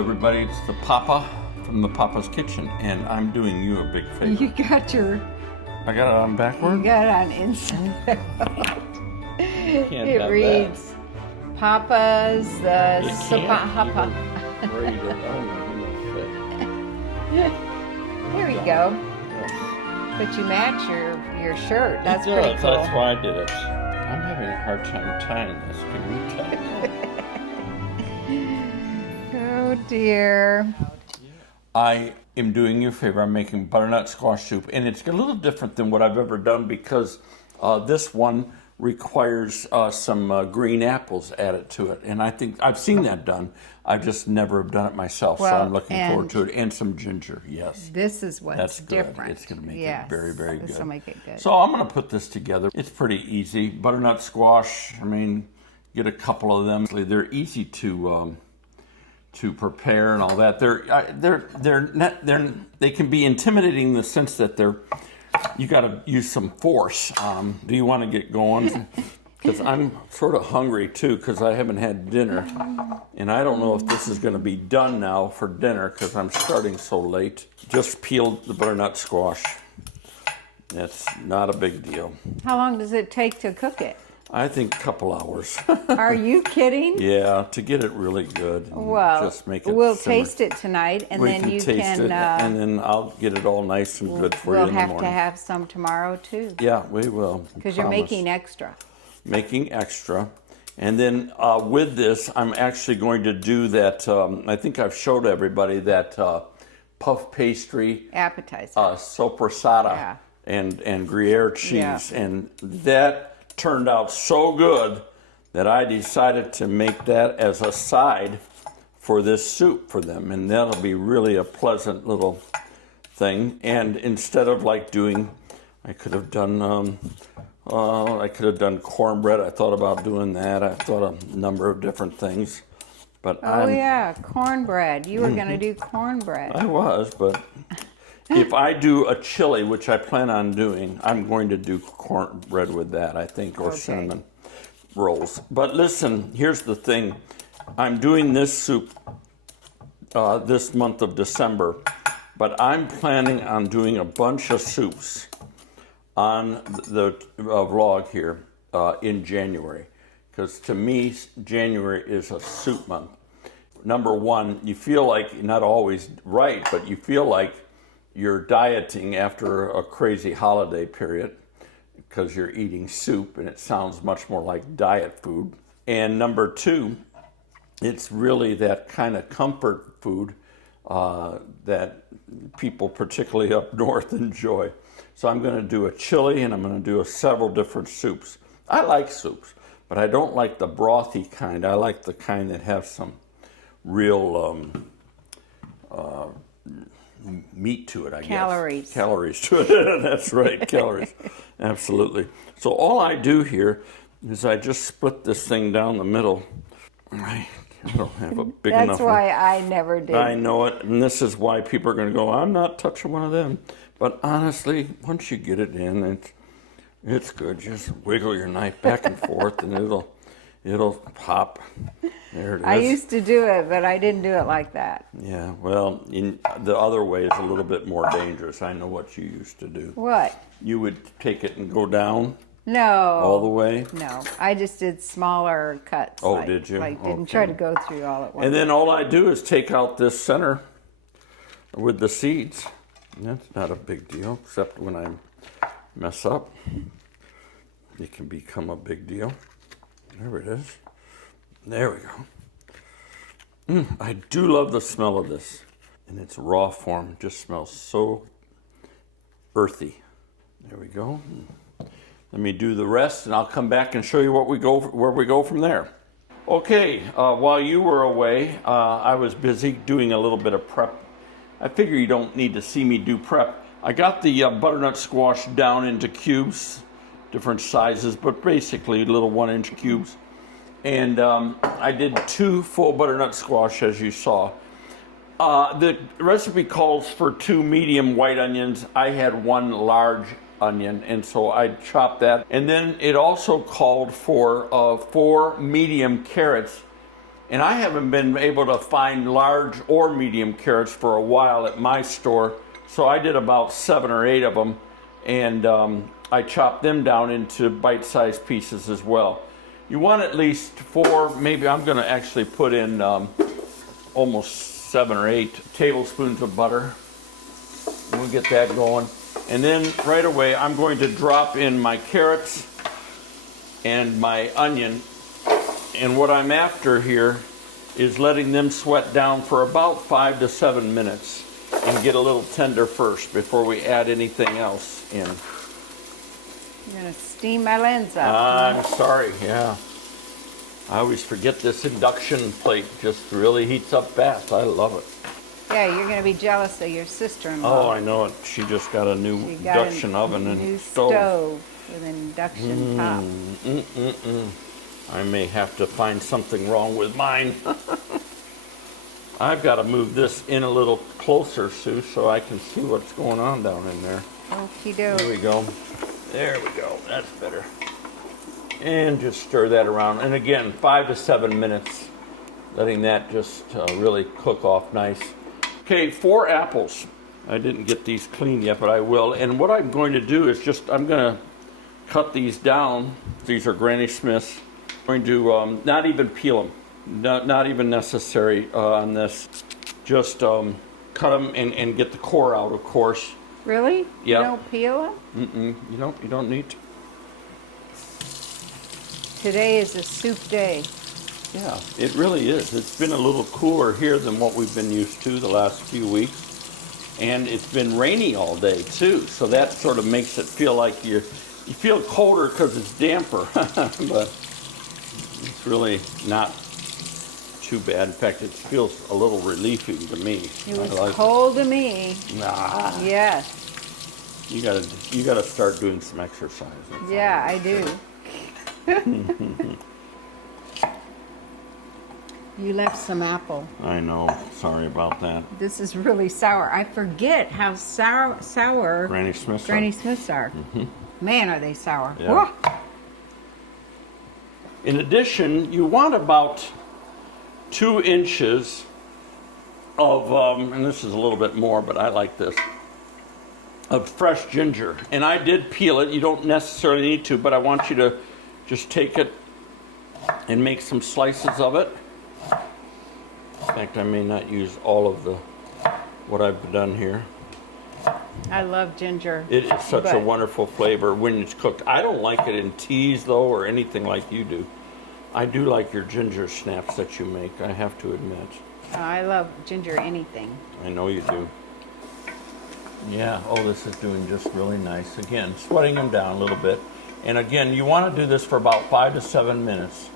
everybody, it's the Papa from the Papa's Kitchen, and I'm doing you a big favor. You got your... I got it on backward? You got it on inside. It reads, Papa's the Papa. Read it. Oh my goodness. Here we go. But you match your shirt. That's pretty cool. That's why I did it. I'm having a hard time tying this. Can you tie it? Oh dear. I am doing you a favor. I'm making butternut squash soup, and it's a little different than what I've ever done because this one requires some green apples added to it, and I think I've seen that done. I've just never done it myself, so I'm looking forward to it. And some ginger, yes. This is what's That's good. different. It's going to make it very, very good. This will make it good. So I'm going to put this together. It's pretty easy. Butternut squash. I mean, get a couple of them. They're easy to prepare and all that. They can be intimidating in the sense that you got to use some force. Do you want to get going? Because I'm sort of hungry too because I haven't had dinner, and I don't know if this is going to be done now for dinner because I'm starting so late. Just peeled the butternut squash. It's not a big deal. How long does it take to cook it? I think a couple hours. Are you kidding? Yeah, to get it really good. Well, just make it we'll simmer. Taste it tonight, and then you can. And then I'll get it all nice and good for you in the morning. We'll have to have some tomorrow too. Yeah, we will. Because you're making extra. Making extra. And then with this, I'm actually going to do that. I think I've showed everybody that puff pastry. Appetizer. Sopressata and Gruyere cheese. Yeah. And that turned out so good that I decided to make that as a side for this soup for them, and that'll be really a pleasant little thing. And instead of like I could have done cornbread. I thought about doing that. I thought a number of different things, but cornbread. You were going to do cornbread. I was, but if I do a chili, which I plan on doing, I'm going to do cornbread with that, I think, or cinnamon rolls. But listen, here's the thing. I'm doing this soup this month of December, but I'm planning on doing a bunch of soups on the vlog here in January. Because to me, January is a soup month. Number one, you feel like, not always right, but you feel like you're dieting after a crazy holiday period because you're eating soup and it sounds much more like diet food. And number two, it's really that kind of comfort food that people, particularly up north, enjoy. So I'm going to do a chili and I'm going to do several different soups. I like soups, but I don't like the brothy kind. I like the kind that have some real meat to it, I guess. Calories to it. That's right, calories. Absolutely. So all I do here is I just split this thing down the middle. I don't have a big enough one. That's why I never did. I know it, and this is why people are going to go, I'm not touching one of them. But honestly, once you get it in, it's good. Just wiggle your knife back and forth, and it'll pop. There it is. I used to do it, but I didn't do it like that. Yeah, well, the other way is a little bit more dangerous. I know what you used to do. What? You would take it and go down? No. All the way? No, I just did smaller cuts. Oh, did you? Didn't try to go through all at once. And then all I do is take out this center with the seeds. That's not a big deal, except when I mess up. It can become a big deal. There it is. There we go. I do love the smell of this. In its raw form, it just smells so earthy. There we go. Let me do the rest, and I'll come back and show you where we go from there. Okay, while you were away, I was busy doing a little bit of prep. I figure you don't need to see me do prep. I got the butternut squash down into cubes, different sizes, but basically little 1-inch cubes. And I did 2 full butternut squash, as you saw. The recipe calls for 2 medium white onions. I had 1 large onion, and so I chopped that. And then it also called for 4 medium carrots And I haven't been able to find large or medium carrots for a while at my store. So I did about 7 or 8 of them, and I chopped them down into bite-sized pieces as well. You want at least 4, maybe I'm gonna actually put in almost 7 or 8 tablespoons of butter. We'll get that going. And then right away, I'm going to drop in my carrots and my onion. And what I'm after here is letting them sweat down for about 5 to 7 minutes and get a little tender first before we add anything else in. You're gonna steam my lens up. I'm sorry, yeah. I always forget this induction plate just really heats up fast. I love it. Yeah, you're gonna be jealous of your sister-in-law. Oh, I know it. She just got a new induction oven and new stove with an induction top. I may have to find something wrong with mine. I've got to move this in a little closer, Sue, so I can see what's going on down in there. Okie doke. There we go. There we go. That's better. And just stir that around. And again, 5 to 7 minutes, letting that just really cook off nice. Okay, 4 apples. I didn't get these clean yet, but I will. And what I'm going to do is I'm going to cut these down. These are Granny Smiths. I'm going to not even peel them. Not even necessary on this. Just cut them and get the core out, of course. Really? Yep. You don't peel them? You don't need to. Today is a soup day. Yeah, it really is. It's been a little cooler here than what we've been used to the last few weeks. And it's been rainy all day, too. So that sort of makes it feel like you feel colder because it's damper. But it's really not too bad. In fact, it feels a little relieving to me. It was cold to me. Nah. Yes. You gotta start doing some exercise. Yeah, I do. You left some apple. I know. Sorry about that. This is really sour. I forget how sour Granny Smiths are. Man, are they sour. Yeah. In addition, you want about 2 inches of, and this is a little bit more, but I like this, of fresh ginger. And I did peel it. You don't necessarily need to, but I want you to just take it and make some slices of it. In fact, I may not use all of what I've done here. I love ginger. It is such a wonderful flavor when it's cooked. I don't like it in teas, though, or anything like you do. I do like your ginger snaps that you make, I have to admit. I love ginger anything. I know you do. Yeah, oh, this is doing just really nice. Again, sweating them down a little bit. And again, you want to do this for about 5 to 7 minutes.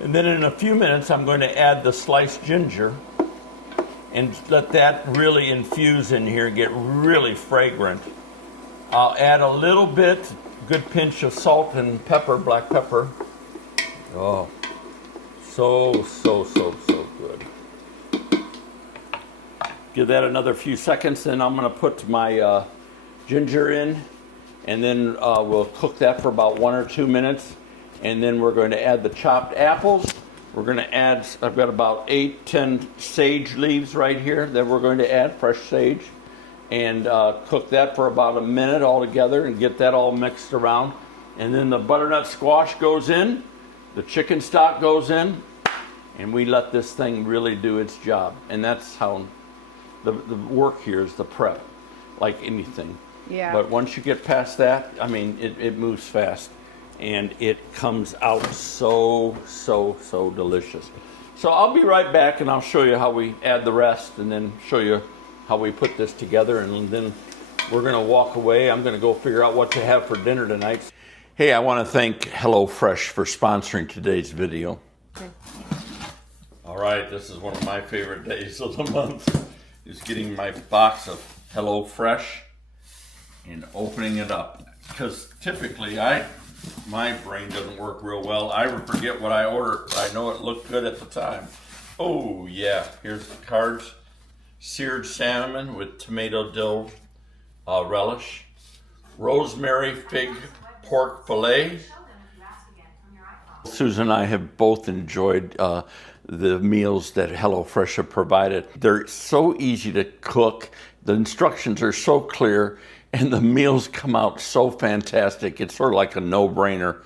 And then in a few minutes, I'm going to add the sliced ginger and let that really infuse in here, get really fragrant. I'll add a little bit, good pinch of salt and pepper, black pepper. Oh, so good. Give that another few seconds, then I'm going to put my ginger in, and then we'll cook that for about 1 or 2 minutes, and then we're going to add the chopped apples. We're going to add, I've got about 8-10 sage leaves right here that we're going to add, fresh sage, and cook that for about a minute altogether and get that all mixed around. And then the butternut squash goes in, the chicken stock goes in, and we let this thing really do its job. And that's how the work here is the prep, like anything. Yeah. But once you get past that, I mean, it moves fast. And it comes out so delicious. So I'll be right back and I'll show you how we add the rest and then show you how we put this together, and then we're going to walk away. I'm going to go figure out what to have for dinner tonight. Hey, I want to thank HelloFresh for sponsoring today's video. Okay. All right, this is one of my favorite days of the month, is getting my box of HelloFresh and opening it up. Because typically my brain doesn't work real well. I forget what I ordered, but I know it looked good at the time. Oh yeah, here's the cards. Seared salmon with tomato dill relish. Rosemary fig pork fillet. Susan and I have both enjoyed the meals that HelloFresh have provided. They're so easy to cook, the instructions are so clear, and the meals come out so fantastic. It's sort of like a no-brainer.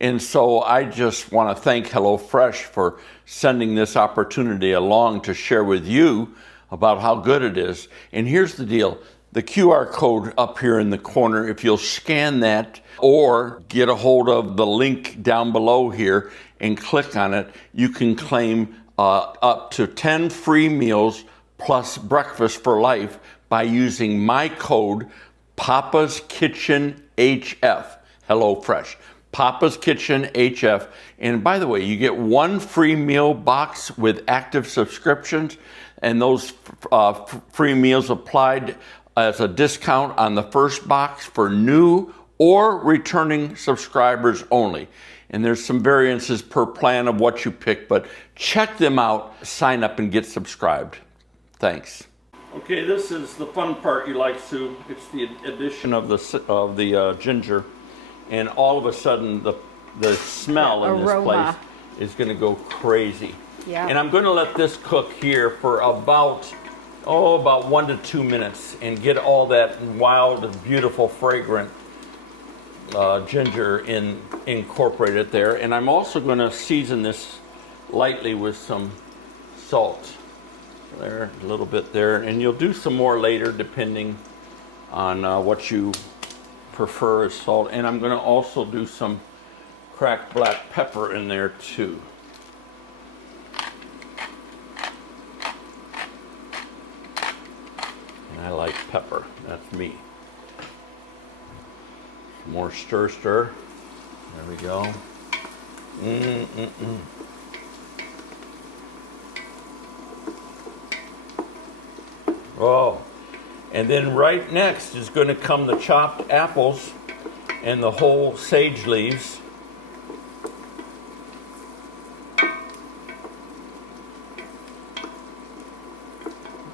And so I just want to thank HelloFresh for sending this opportunity along to share with you about how good it is. And here's the deal. The QR code up here in the corner, if you'll scan that or get a hold of the link down below here and click on it, you can claim up to 10 free meals plus breakfast for life by using my code Papa's Kitchen HF, HelloFresh. Papa's Kitchen HF. And by the way, you get one free meal box with active subscriptions, and those free meals applied as a discount on the first box for new or returning subscribers only. And there's some variances per plan of what you pick, but check them out, sign up and get subscribed. Thanks. Okay, this is the fun part you like, Sue. It's the addition of the ginger, and all of a sudden the smell in this place is going to go crazy. Yeah. And I'm going to let this cook here for about 1 to 2 minutes and get all that wild, beautiful, fragrant ginger incorporated there. And I'm also going to season this lightly with some salt. There, a little bit there, and you'll do some more later depending on what you prefer as salt. And I'm going to also do some cracked black pepper in there too. And I like pepper, that's me. Some more stir. There we go. Oh, and then right next is going to come the chopped apples and the whole sage leaves.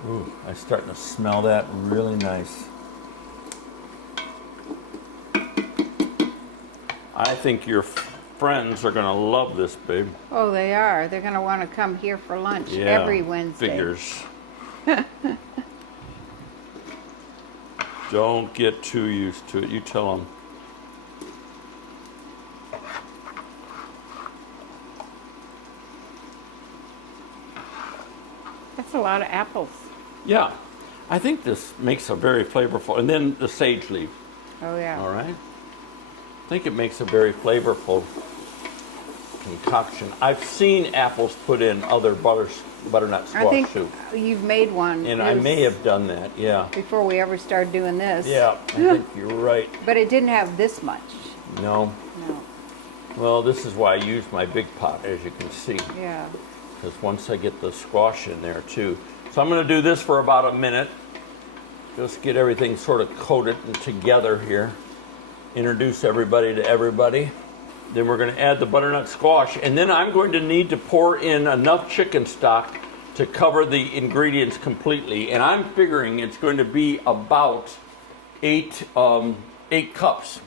Ooh, I'm starting to smell that really nice. I think your friends are going to love this, babe. Oh, they are. They're going to want to come here for lunch every Wednesday. Figures. Don't get too used to it. You tell them. That's a lot of apples. Yeah. I think this makes a very flavorful, and then the sage leaf. Oh, yeah. All right. I think it makes a very flavorful concoction. I've seen apples put in other butternut squash I think soup. you've made one. And I may have done that, yeah. Before we ever started doing this. Yeah, I think you're right. But it didn't have this much. No. No. Well, this is why I use my big pot, as you can see. Yeah. Because once I get the squash in there, too. So I'm going to do this for about a minute. Just get everything sort of coated and together here. Introduce everybody to everybody. Then we're going to add the butternut squash, and then I'm going to need to pour in enough chicken stock to cover the ingredients completely. And I'm figuring it's going to be about 8 cups.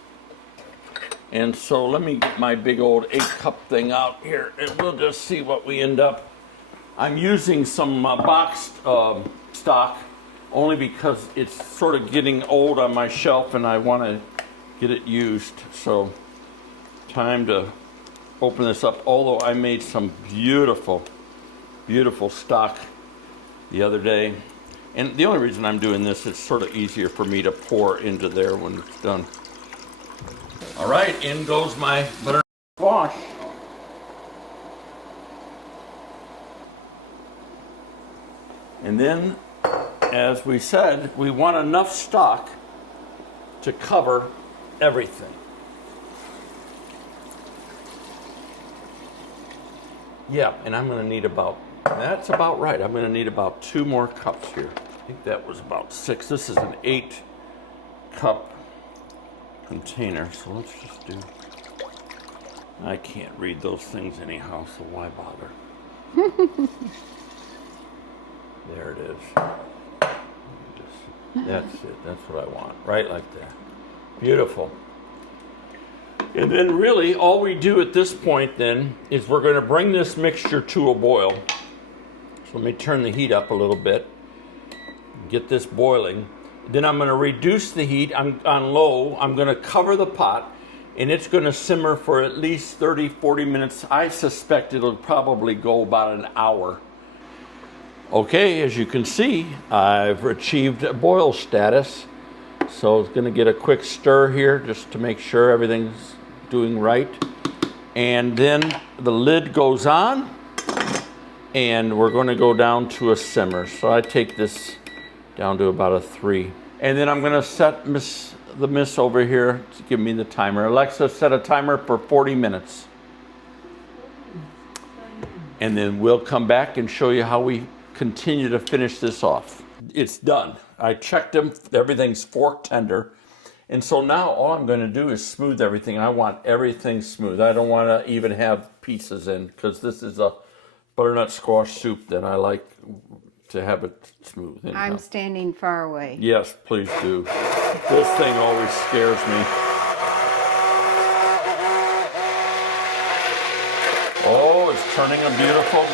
And so let me get my big old 8-cup thing out here, and we'll just see what we end up. I'm using some boxed stock only because it's sort of getting old on my shelf, and I want to get it used. So time to open this up, although I made some beautiful stock the other day. And the only reason I'm doing this, it's sort of easier for me to pour into there when it's done. All right, in goes my butternut squash. And then, as we said, we want enough stock to cover everything. Yeah, and I'm going to need that's about right. I'm going to need about 2 more cups here. I think that was about 6. This is an 8-cup container, so let's just do, I can't read those things anyhow, so why bother? There it is. That's it. That's what I want. Right like that. Beautiful. And then really all we do at this point then is we're going to bring this mixture to a boil. So let me turn the heat up a little bit, get this boiling. Then I'm going to reduce the heat. I'm on low. I'm going to cover the pot, and it's going to simmer for at least 30-40 minutes. I suspect it'll probably go about an hour. Okay, as you can see, I've achieved a boil status. So it's going to get a quick stir here just to make sure everything's doing right. And then the lid goes on, and we're going to go down to a simmer. So I take this down to about a 3. And then I'm going to set the miss over here to give me the timer. Alexa, set a timer for 40 minutes. And then we'll come back and show you how we continue to finish this off. It's done. I checked them. Everything's fork tender. And so now all I'm going to do is smooth everything. I want everything smooth. I don't want to even have pieces in, because this is a butternut squash soup that I like to have it smooth. Anyhow. I'm standing far away. Yes, please do. This thing always scares me. Oh, it's turning a beautiful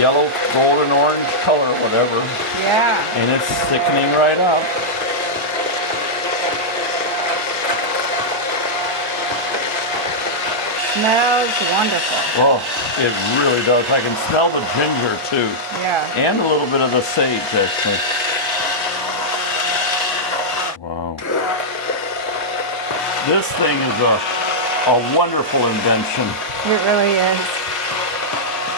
yellow, golden, orange color, whatever. Yeah. And it's thickening right out. Smells wonderful. Oh, it really does. I can smell the ginger too. Yeah. And a little bit of the sage, actually. Wow. This thing is a wonderful invention. It really is.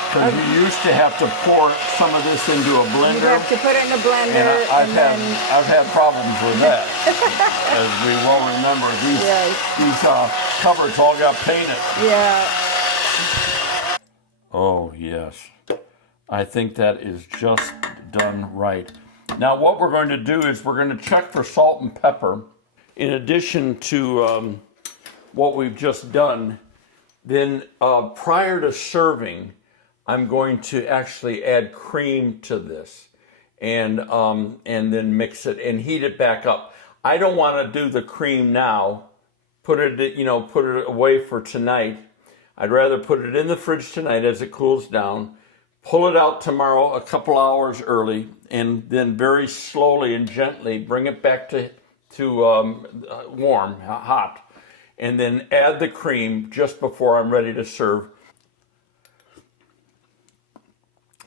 Because you used to have to pour some of this into a blender. You have to put it in a blender. And I've had problems with that. As we well remember, these cupboards all got painted. Yeah. Oh, yes. I think that is just done right. Now, what we're going to do is we're going to check for salt and pepper. In addition to what we've just done, then prior to serving, I'm going to actually add cream to this and then mix it and heat it back up. I don't want to do the cream now, put it away for tonight. I'd rather put it in the fridge tonight as it cools down, pull it out tomorrow a couple hours early, and then very slowly and gently bring it back to warm, hot, and then add the cream just before I'm ready to serve.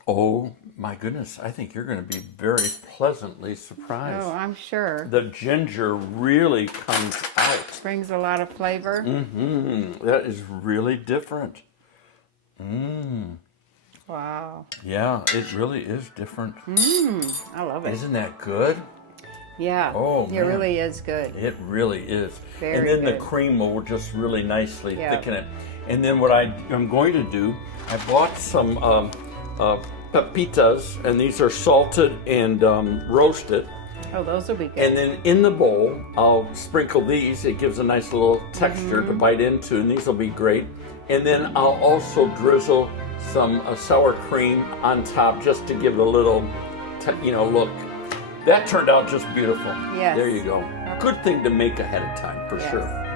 Oh my goodness, I think you're going to be very pleasantly surprised. Oh, I'm sure. The ginger really comes out. Brings a lot of flavor. Mm-hmm. That is really different. Wow. Yeah, it really is different. I love it. Isn't that good? Yeah. Oh, it man. really is good. It really is. Very and then good. the cream will just really nicely thicken it. And then what I'm going to do, I bought some pepitas, and these are salted and roasted. Oh, those will be good. And then in the bowl, I'll sprinkle these. It gives a nice little texture to bite into, and these will be great. And then I'll also drizzle some sour cream on top just to give it a little, look. That turned out just beautiful. Yes. There you go. Good thing to make ahead of time, for Yes. sure.